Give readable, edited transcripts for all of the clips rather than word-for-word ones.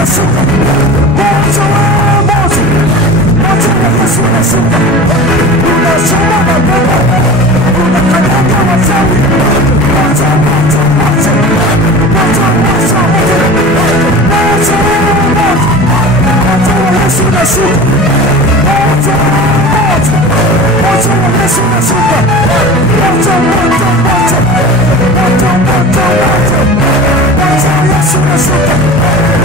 unashuka. Moto wewe moto. Moto wa Yesu unashuka. Unachoma mapepo. Unakanyaga wachawi. Moto, moto, moto. Moto, moto, moto. Moto wewe moto. Moto wa Yesu unashuka. Moto, moto. Moto wa Yesu unashuka. Moto, moto, moto. Moto, moto, moto. Moto wa Yesu unashuka.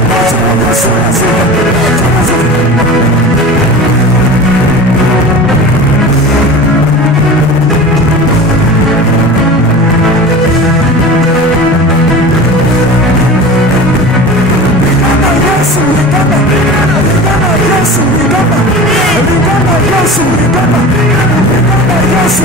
Moto wa Yesu unashuka. Yes,